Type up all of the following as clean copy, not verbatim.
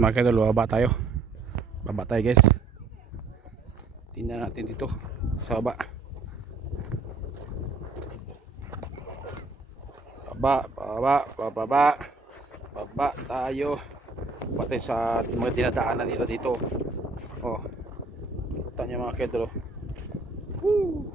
mga kadol, baba tayo guys. Tingnan natin dito sa baba. Baba tayo. Patay sa mga dinadaanan nila dito. Oh, kita nyo mga kadol. Woo!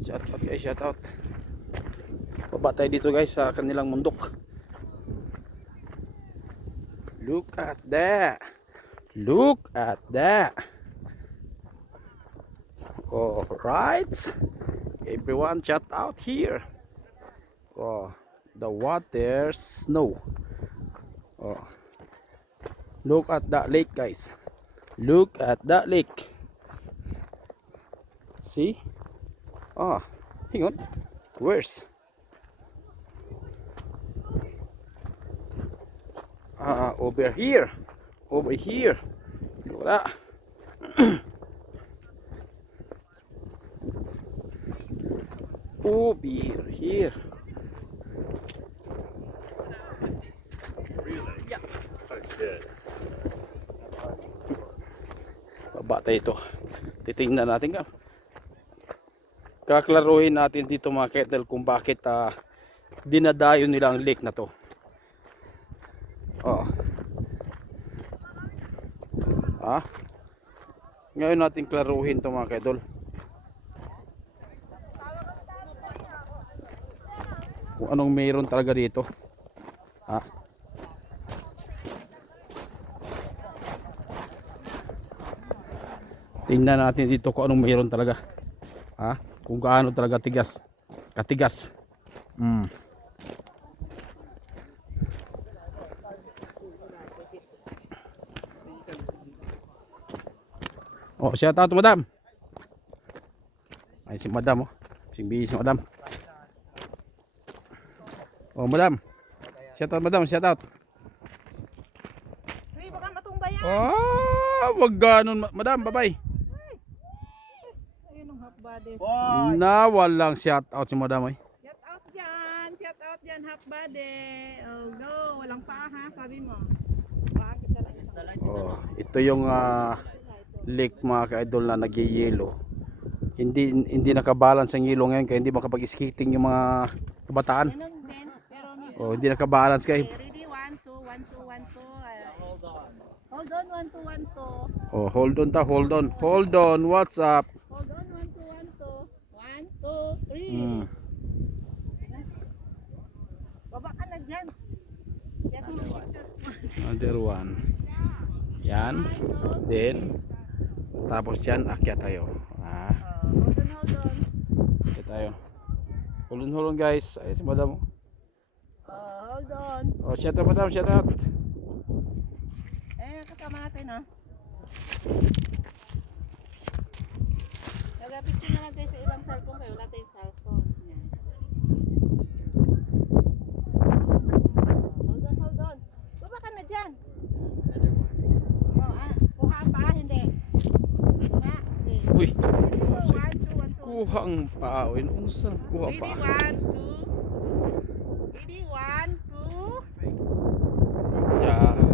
Shout out guys, shout out. Baba tayo dito guys sa kanilang mundok. Look at that. Look at that. All right. Everyone shout out here. Oh, the water snow. Oh. Look at that lake guys. Look at that lake. See? Oh, hang on. Where's? Over here. Over here. Look at that. Over here. Yeah. Baba tayo ito. Titingnan natin ka. Kaklaruhin natin dito mga kettle kung bakit dinadayo nila ang lake na to. Oh. Ngayon natin klaruhin to mga kettle. Kung anong mayroon talaga dito. Tingnan natin dito kung anong mayroon talaga. Kung gaano talaga katigas. Oh, shout out madam. Ay si madam, oh. Si madam. Oh, madam. Shout out madam, shout out. Uy, baka matumbayan. Wag ganon madam, bye-bye. Ayun ang half body. Na walang shout out si madam ay. Shout out dyan, half body. Oh, go, walang paa ha, sabi mo. Bakit na lang isang. Oh, ito yung lake mga ka-idol na nagyayelo. Hindi nakabalance ang yelo ngayon kaya hindi makapag-skating yung mga kabataan. Ganun din, pero may Hindi nakabalance kayo. ready, 1, 2, 1, 2, 1, 2. Hold on, 1, 2, 1, 2. Oh, hold on, what's up? Hold on, 1, 2, 1, 2. 1, 2, 3. Baba ka na dyan. Yan ang picture. Another one. Yan. Then tapos dyan akyat tayo. Hold on. Akyat tayo. Hold on guys. Ay si madam. Hold on. Oh, shout out madam, shout out. Kasama natin ha. Nagapicture na natin sa ibang cellphone kayo. Wala tayong cellphone. Yan. Hold on. Baba ka na dyan. Kuha pa, hindi. Nga, sige. Uy. 1, 2, 1, 2. Kuha ang paa. Unsan kuha pa. Ready, 1, 2. Cha. 1, 2.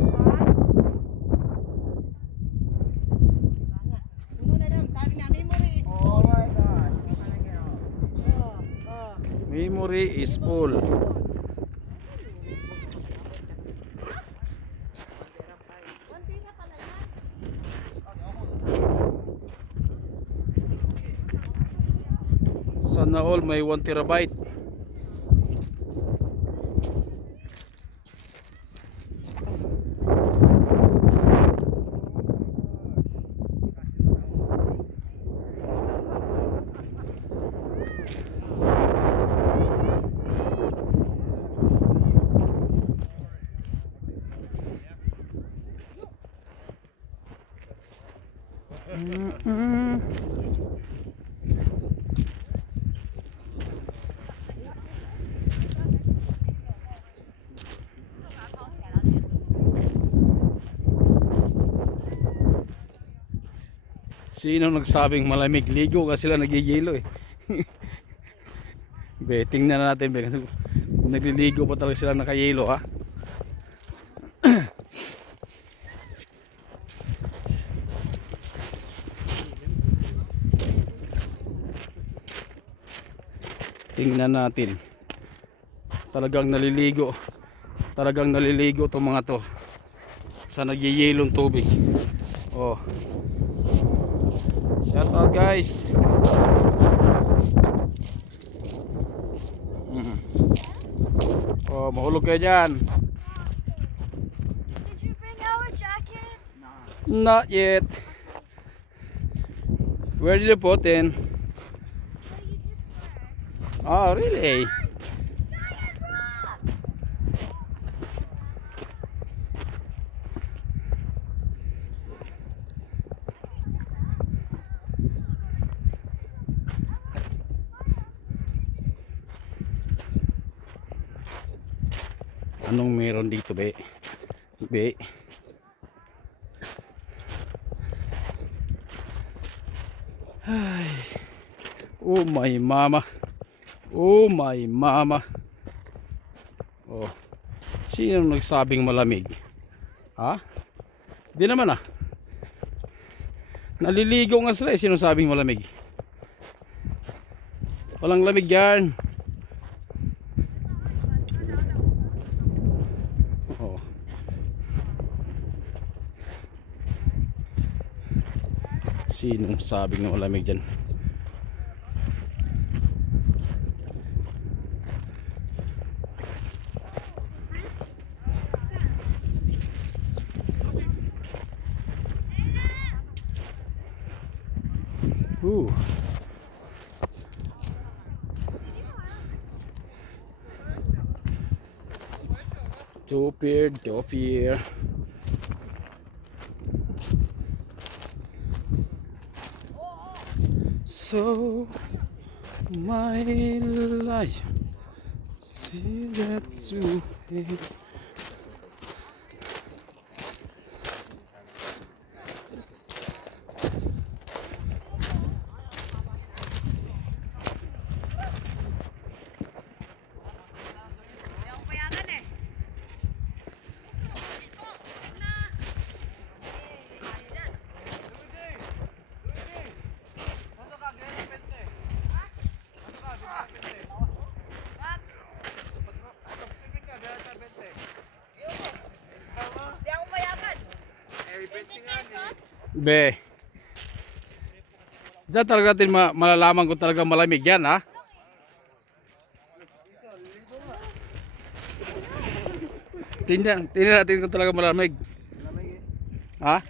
Puno na daw. Sabi nga, memory is full. Memory is full. Konti na pala yan. Sana all may 1 terabyte. Sino nagsabing malamig? Ligo kasi sila nagigilo eh. Be, tingnan natin be. Nagliligo pa talaga sila nakayelo ha. Tingnan natin. Talagang naliligo. Talagang naliligo tong mga to sa nagyayelong tubig. Oh. Shout out guys. Oh, mahulog kayo dyan. Did you bring our jackets? Not yet. Where did you put in? What you did for? Oh, really? Giant rock! Anong meron dito, be? Be. Ay. Oh my mama. Oh my mama. Oh. Sino nagsabing malamig? Ha? Di naman ah. Naliligo nga sila eh. Sino sabing malamig? Walang lamig yan. Oh. Sinong sabing na malamig dyan? Ooh. Don't fear. So my life, see that to hate. Be. Diyan talaga natin malalaman kung talagang malamig yan ha. Tingnan natin kung talagang malamig. Ha?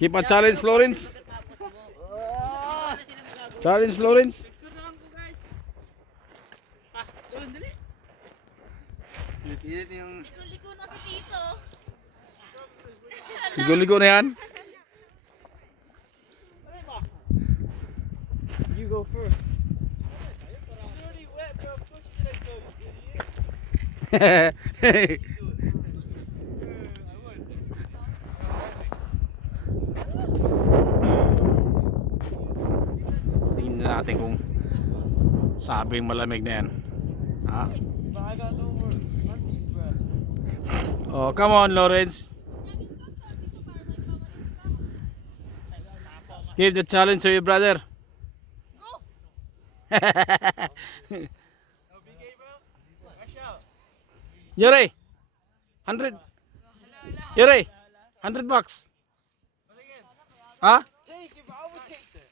Keep a challenge, Lawrence. Challenge, Lawrence. Ligo-ligo na si Tito. Ligo-ligo na yan. You go first. It's already wet, bro. Of course you're gonna go, you idiot. Tingnan natin kung sabing malamig na yan. Ha? But I got no more undies, bro. Oh, come on, Lawrence. Give the challenge to your brother. No, BK, bro. Rush out. Yuri, 100. Yere, $100. Ha? Take it, I would take that.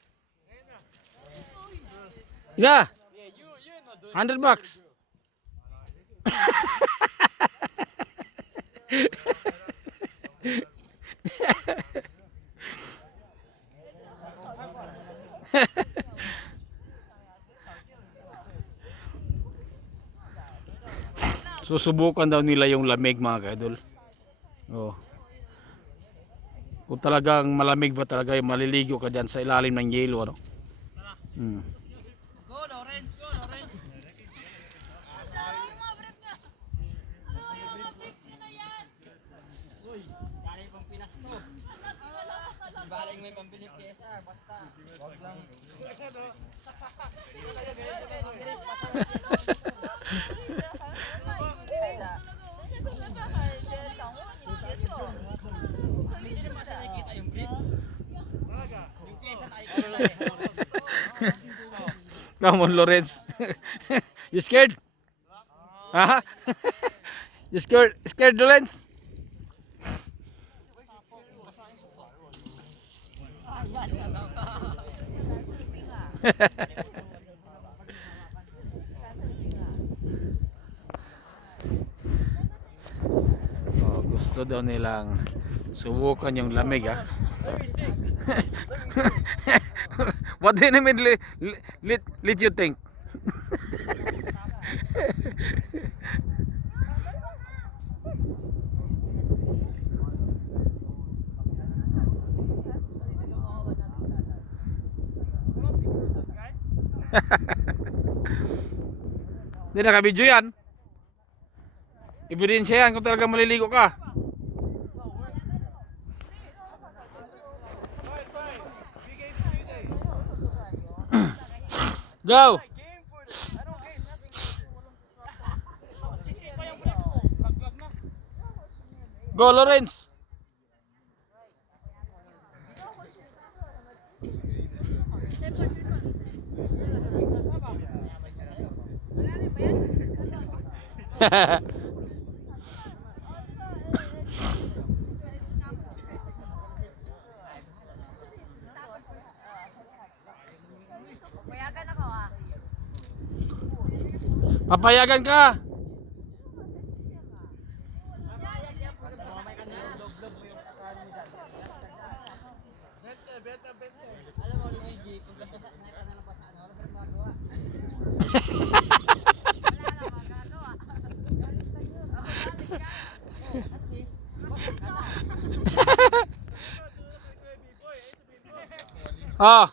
Yeah, Yeah, you're not doing $100. Susubukan daw nila yung lamig mga kaidol. Oh. Kung talagang malamig ba talaga yung maliligo ka dyan sa ilalim ng yelo ano. Hmm. Go, Lawrence, go, Lawrence. Galing pang Pinas to. Baling may pambili PSR, basta. Wag lang. Hindi naman siya nakikita yung grip. Yung pyesa nakikita eh. Come on, Lawrence. You scared? Ha? You scared, Lawrence? Oh, gusto daw nilang subukan yung lamig ha. What do you mean let you think? Hindi nakabidyo yan. Ebidensya yan kung talaga maliligo ka. Go! Game for this. I don't hate nothing. Go, Lawrence! Papayagan ka! Alam mo, Luigi, kung ganda sa nakita na lang pa sa ano, wala pa magawa. At least, Oh.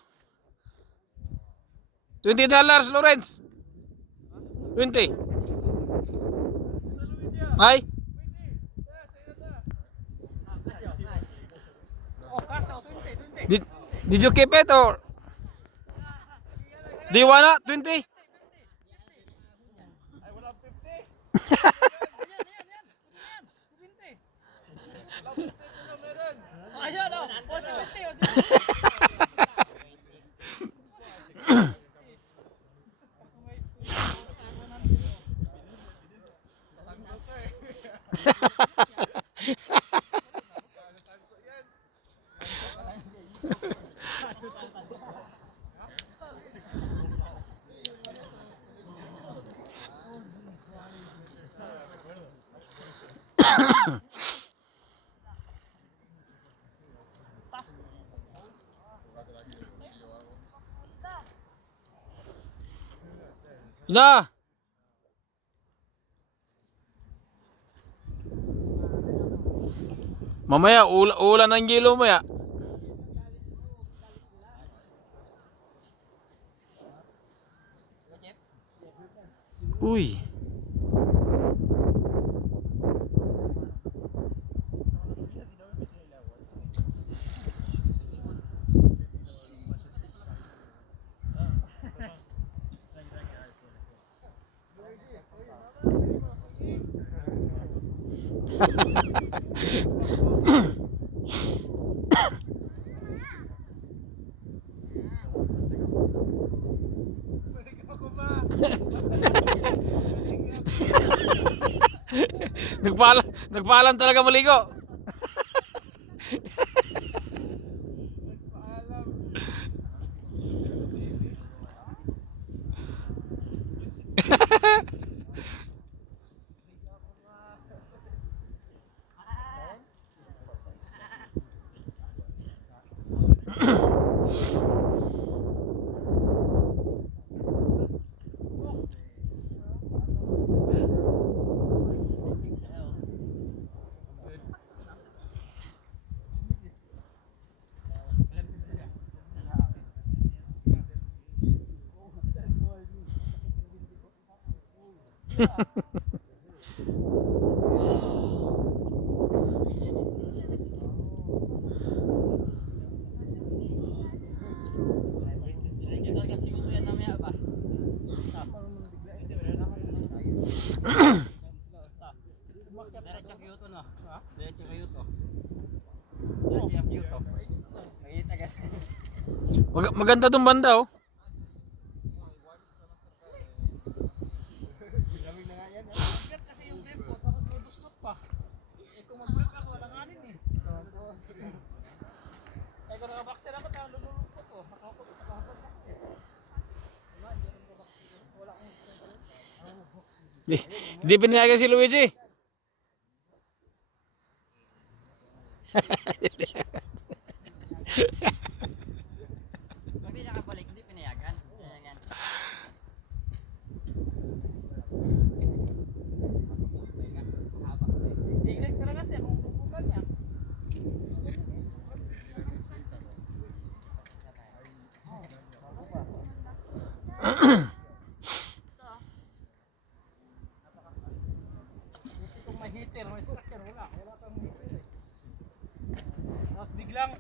$20, Lawrence. 20. Ay? oh, cash out, 20. Did you keep it or? Do you wanna 20? Ayan, oh, 170. Na. Mamaya ulan ng gilo maya. Uy. Nagpaalam talaga maligo. Diretso Kyoto no? Ha? Diretso Kyoto. Diretso Kyoto. Nakita kasi. Maganda tong banda oh. Lamig na nga yan. Bigat kasi yung grip ko, tapos luduslot pa. Eh kung mag-grip ako, walang anin eh. Eh kung nakaboxer ako, parang lululog ko. Nakakulit ako eh. Wala, hindi ako nakaboxer. Wala akong Hindi pinayagan si Luigi. Pag di nakabalik, hindi pinayagan. Pinayagan. Tingnan ko lang kasi kung subukan niya. Kung may heater, may structure, wala kang heater eh. Tapos biglang